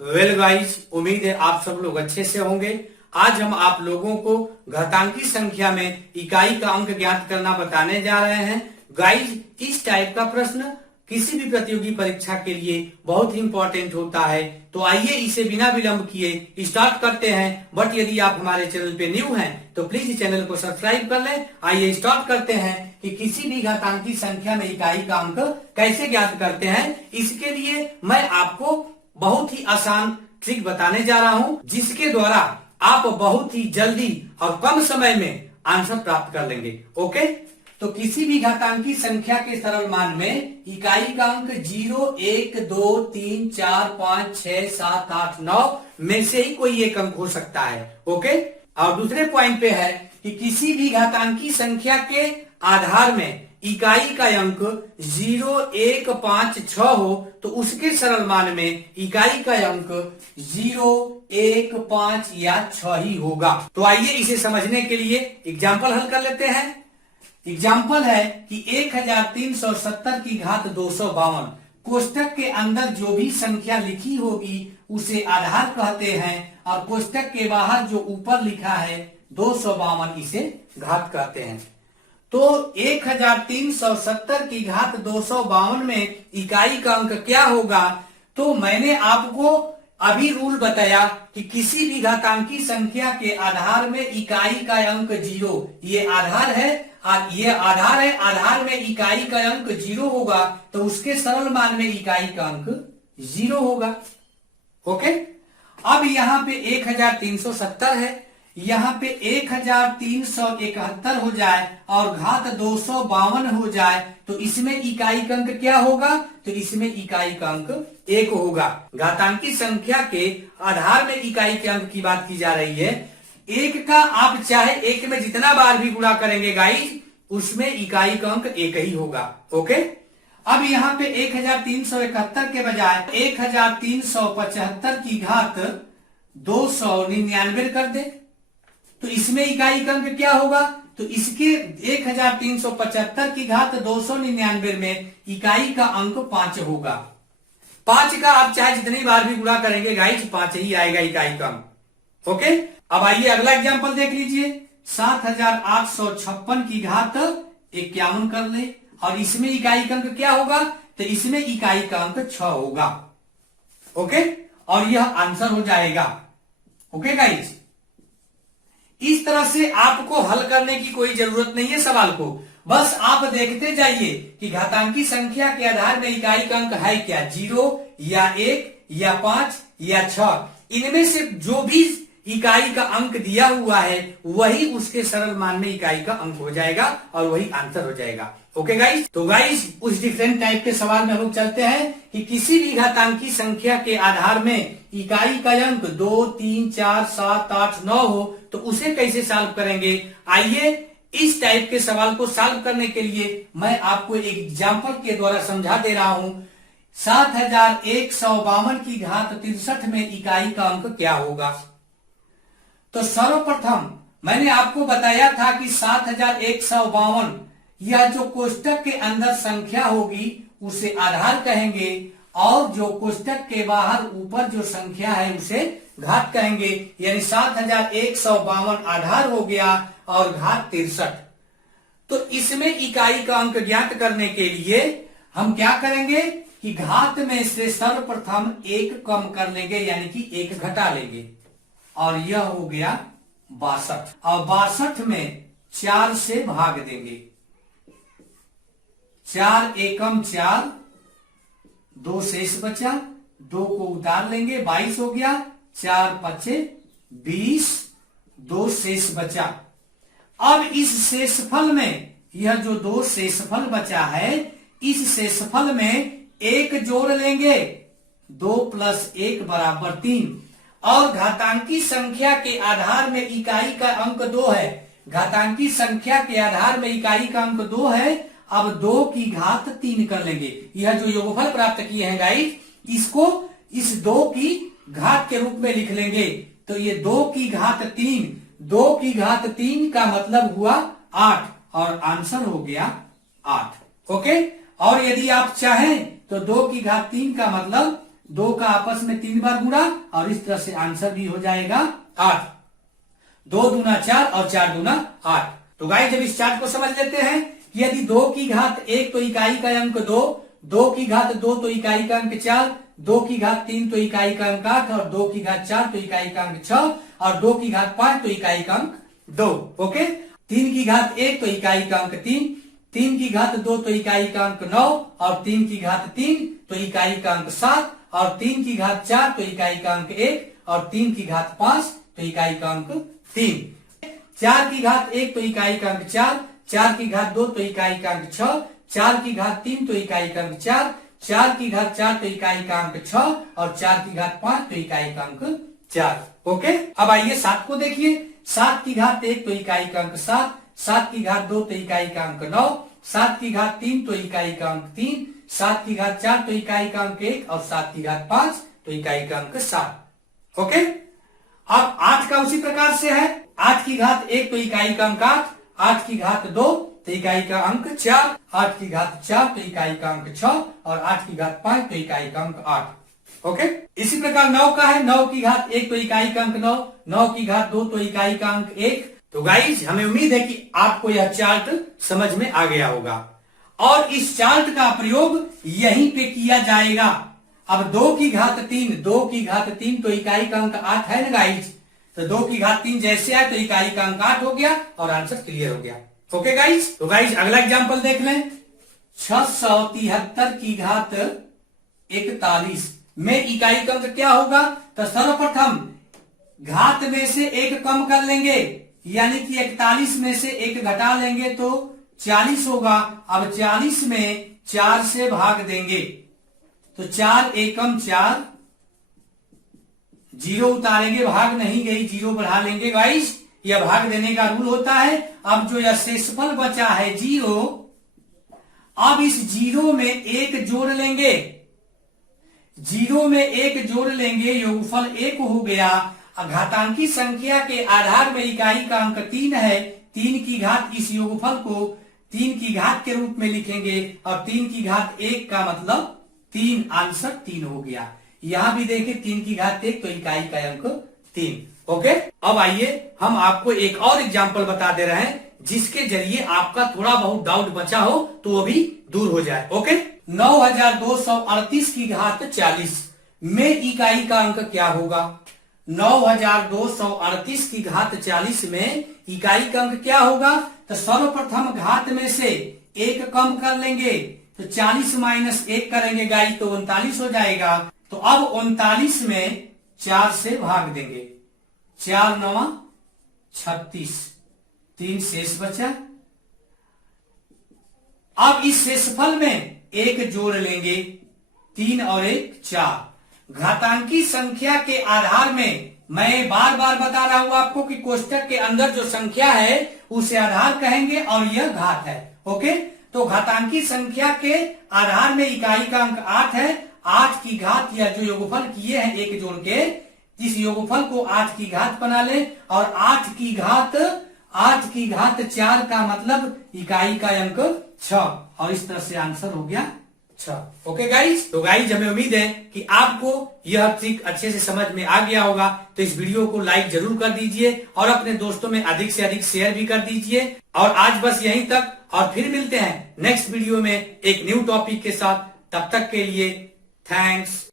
Well guys, उम्मीद है आप सब लोग अच्छे से होंगे। आज हम आप लोगों को घातांकी संख्या में इकाई का अंक ज्ञात करना बताने जा रहे हैं। गाइस, इस टाइप का प्रश्न किसी भी प्रतियोगी परीक्षा के लिए बहुत ही इंपॉर्टेंट होता है। तो आइए इसे बिना विलंब किए स्टार्ट करते हैं। बट यदि आप हमारे चैनल पे न्यू हैं तो प्लीज चैनल को सब्सक्राइब कर लें। आइए स्टार्ट करते हैं कि किसी भी घातांकी संख्या में इकाई का अंक कैसे ज्ञात करते हैं। इसके लिए मैं आपको बहुत ही आसान ट्रिक बताने जा रहा हूं, जिसके द्वारा आप बहुत ही जल्दी और कम समय में आंसर प्राप्त कर लेंगे। ओके, तो किसी भी घातांकी संख्या के सरल मान में इकाई का अंक 0, 1, 2, 3, 4, 5, 6, 7, 8, 9 में से ही कोई एक अंक हो सकता है। ओके, और दूसरे पॉइंट पे है कि किसी भी घातांकी संख्या के आधार में इकाई का अंक 0, 1, 5, 6 हो तो उसके सरल मान में इकाई का अंक 0, 1, 5 या 6 ही होगा। तो आइए इसे समझने के लिए एग्जाम्पल हल कर लेते हैं। एग्जाम्पल है कि 1370 की घात 252 कोष्टक के अंदर जो भी संख्या लिखी होगी उसे आधार कहते हैं, और कोष्टक के बाहर जो ऊपर लिखा है 252 इसे घात कहते हैं। तो 1370 की घात 252 में इकाई का अंक क्या होगा? तो मैंने आपको अभी रूल बताया कि किसी भी घातांकी संख्या के आधार में इकाई का अंक 0, ये आधार है, आधार में इकाई का अंक 0 होगा तो उसके सरल मान में इकाई का अंक 0 होगा। ओके, अब यहाँ पे 1370 है, यहाँ पे 1371 हो जाए और घात 252 हो जाए तो इसमें इकाई का अंक क्या होगा? तो इसमें इकाई का अंक 1 होगा। घातांकी संख्या के आधार में इकाई के अंक की बात की जा रही है। 1 का आप चाहे 1 में जितना बार भी गुणा करेंगे गाइस, उसमें इकाई का अंक 1 ही होगा। ओके, अब यहाँ पे 1371 के बजाय 1375 की घात 299 कर दे तो इसमें इकाई का अंक क्या होगा? तो इसके 1375 की घात 299 में इकाई का अंक 5 होगा। 5 का आप चाहे जितनी बार भी गुणा करेंगे गाइस 5 ही आएगा इकाई का अंक। ओके, अब आइए अगला एग्जांपल देख लीजिए। 7856 की घात 51 कर ले और इसमें इकाई का अंक क्या होगा? तो इसमें इकाई का अंक 6 होगा। ओके, और यह आंसर हो जाएगा। ओके गाइस, इस तरह से आपको हल करने की कोई जरूरत नहीं है सवाल को, बस आप देखते जाइए कि घातांकी संख्या के आधार में इकाई का अंक है क्या, 0 या 1 या 5 या 6। इनमें से जो भी इकाई का अंक दिया हुआ है वही उसके सरल मान में इकाई का अंक हो जाएगा और वही आंसर हो जाएगा। ओके गाइस, तो गाइस उस डिफरेंट टाइप के सवाल में हम लोग चलते हैं कि किसी भी घातांकी संख्या के आधार में इकाई का अंक 2, 3, 4, 7, 8, 9 हो तो उसे कैसे सॉल्व करेंगे। आइए इस टाइप के सवाल को सॉल्व करने के लिए मैं आपको एक एग्जाम्पल के द्वारा समझा दे रहा हूं। 7152 की घात 63 में इकाई का अंक क्या होगा? तो सर्वप्रथम मैंने आपको बताया था कि 7152 यह जो कोष्टक के अंदर संख्या होगी उसे आधार कहेंगे, और जो कोष्टक के बाहर ऊपर जो संख्या है उसे घात कहेंगे। यानी 7152 आधार हो गया और घात 63। तो इसमें इकाई का अंक ज्ञात करने के लिए हम क्या करेंगे कि घात में से सर्वप्रथम 1 कम कर लेंगे, यानी कि 1 घटा लेंगे, और यह हो गया 62, और 62 में 4 से भाग देंगे। 4 एकम 4, 2 शेष बचा, 2 को उतार लेंगे, 22 हो गया, 4 पचे 20, 2 शेष बचा। अब इस शेषफल में यह जो 2 शेषफल बचा है, इस शेषफल में 1 जोड़ लेंगे, 2 + 1 = 3, और घातांकी संख्या के आधार में इकाई का अंक 2 है। घातांकी संख्या के आधार में इकाई का अंक 2 है। अब 2 की घात 3 कर लेंगे। यह जो योगफल प्राप्त किए हैं गाइस, इसको इस 2 की घात के रूप में लिख लेंगे। तो ये 2 की घात 3, 2 की घात 3 का मतलब हुआ 8, और आंसर हो गया 8। ओके, और यदि आप चाहें तो 2 की घात 3 का मतलब 2 का आपस में 3 बार गुणा और इस तरह से आंसर भी हो जाएगा 8। 2 दूना 4 और 4 दूना 8। तो गाइस जब इस चार्ट को समझ लेते हैं कि यदि 2 की घात 1 तो इकाई का अंक 2, 2 की घात 2 तो इकाई का अंक 4, 2 की घात 3 तो इकाई का अंक 8 और 2 की घात 4 तो इकाई का अंक 6 और 2 की घात 5 तो इकाई का अंक 2। ओके, 3 की घात 1 तो इकाई का अंक 3, 3 की घात 2 तो इकाई का अंक 9 और 3 की घात 3 तो इकाई का अंक 7 और 3 की घात 4 तो इकाई का अंक 1 और 3 की घात 5 तो इकाई का अंक 3। 4 की घात 1 तो इकाई का अंक 4, 4 की घात 2 तो इकाई का अंक 6, 4 की घात 3 तो इकाई का अंक 4, 4 की घात 4 तो इकाई का अंक 6 और 4 की घात 5 तो इकाई का अंक 4। ओके, अब आइए 7 को देखिए। 7 की घात 1 तो इकाई का अंक 7, 7 की घात 2 तो इकाई का अंक 9, 7 की घात 3 तो इकाई का अंक 3, 7 की घात 4 तो इकाई का अंक 1 और 7 की घात 5 तो इकाई का अंक 7। ओके, अब 8 का उसी प्रकार से है। 8 की घात 1 तो इकाई का अंक 8, 8 की घात 2 तो इकाई का अंक 4, 8 की घात 4 तो इकाई का अंक 6 और 8 की घात 5 तो इकाई का अंक 8। ओके, इसी प्रकार 9 का है। 9 की घात 1 तो इकाई का अंक 9, 9 की घात 2 तो इकाई का अंक 1। तो गाइज हमें उम्मीद है कि आपको यह चार्ट समझ में आ गया होगा और इस चार्ट का प्रयोग यहीं पे किया जाएगा। अब 2 की घात 3, 2 की घात 3 तो इकाई का अंक 8 है ना गाइज, तो 2 की घात 3 जैसे आए तो इकाई का अंक 8 हो गया और आंसर क्लियर हो गया। ओके गाइज, तो गाइज अगला एग्जांपल देख लें। 673 की घात 41 में इकाई का अंक क्या होगा? तो सर्वप्रथम घात में से 1 कम कर लेंगे, यानी कि 41 में से 1 घटा लेंगे तो 40 होगा। अब 40 में 4 से भाग देंगे तो 4 एकम 4, 0 उतारेंगे, भाग नहीं गई, 0 बढ़ा लेंगे गाइस, यह भाग देने का रूल होता है। अब जो यह शेषफल बचा है 0, अब इस 0 में 1 जोड़ लेंगे, 0 में 1 जोड़ लेंगे, योगफल 1 हो गया। घातांकी संख्या के आधार में इकाई का अंक 3 है, 3 की घात इस योगफल को 3 की घात के रूप में लिखेंगे और 3 की घात 1 का मतलब 3, आंसर 3 हो गया। यहां भी देखिए 3 की घात 1 तो इकाई का अंक 3। ओके, अब आइए हम आपको एक और एग्जाम्पल बता दे रहे हैं जिसके जरिए आपका थोड़ा बहुत डाउट बचा हो तो वो भी दूर हो जाए। ओके, 9238 की घात 40 में इकाई का अंक क्या होगा? 9238 की घात 40 में इकाई का अंक क्या होगा? तो सर्वप्रथम घात में से 1 कम कर लेंगे तो 40 माइनस 1 करेंगे गाइस तो 39 हो जाएगा। तो अब 39 में 4 से भाग देंगे, 4 9 36, 3 शेष बचा। अब इस शेषफल में 1 जोड़ लेंगे, 3 और 1 4। घातांकी संख्या के आधार में मैं बार बार बता रहा हूं आपको कि कोष्टक के अंदर जो संख्या है उसे आधार कहेंगे और यह घात है। ओके, तो घातांकी संख्या के आधार में इकाई का अंक 8 है। 8 की घात या जो योगफल किए हैं 1 जोड़ के, इस योगफल को 8 की घात बना ले और 8 की घात 4 का मतलब इकाई का अंक 6 और इस तरह से आंसर हो गया 6। ओके गाइज, तो गाइज हमें उम्मीद है कि आपको यह ट्रिक अच्छे से समझ में आ गया होगा। तो इस वीडियो को लाइक जरूर कर दीजिए और अपने दोस्तों में अधिक से अधिक शेयर भी कर दीजिए। और आज बस यहीं तक, और फिर मिलते हैं नेक्स्ट वीडियो में एक न्यू टॉपिक के साथ। तब तक के लिए थैंक्स।